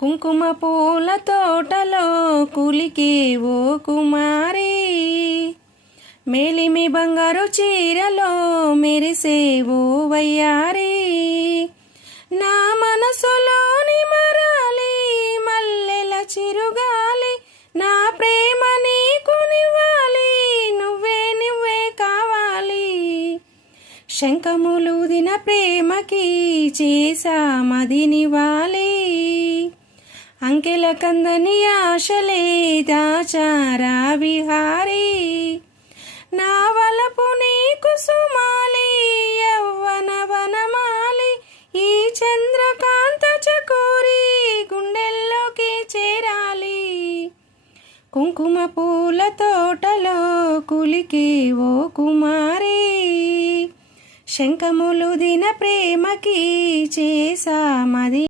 కుంకుమ పూల తోటలో కులికే ఓ కుమారి, మేలిమి బంగారు చీరలో మెరిసేవో వయ్యారి. నా మనసులోని మరాలి మల్లెల చిరుగాలి, నా ప్రేమ నీకు నివ్వాలి, నువ్వే నువ్వే కావాలి. శంఖములూదిన ప్రేమకి చేసా మది నివాలి, అంకెల కందని ఆశలే దాచారా విహారీ. నా వలపు నీకు సుమాలి యవ్వన వనమాలి, ఈ చంద్రకాంత చకోరి గుండెల్లోకి చేరాలి. కుంకుమ పూల తోటలో కులికే ఓ కుమారి, శంఖములుదిన ప్రేమకి చేసా మది